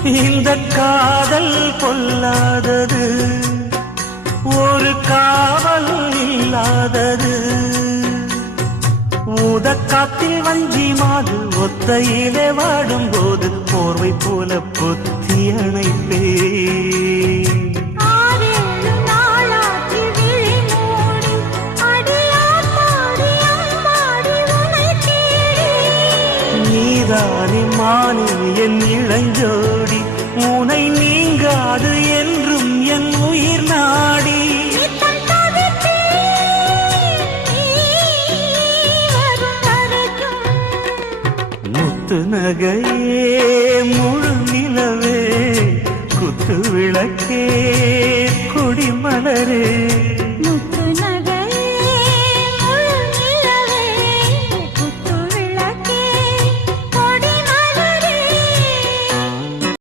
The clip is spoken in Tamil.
இந்த காதல் கொல்லாதது, ஒரு காவல் இல்லாதது. ஊதக்காத்தில் வஞ்சி மாது ஒத்தையிலே வாடும்போது போர்வை போல பொத்தி அணைப்பே. நீதானே மானே என் இளஞ்சோடி, உனை நீங்காது என்றும் என் உயிர் நாடி. முத்து நகையே முழு நிலவே குத்து விளக்கே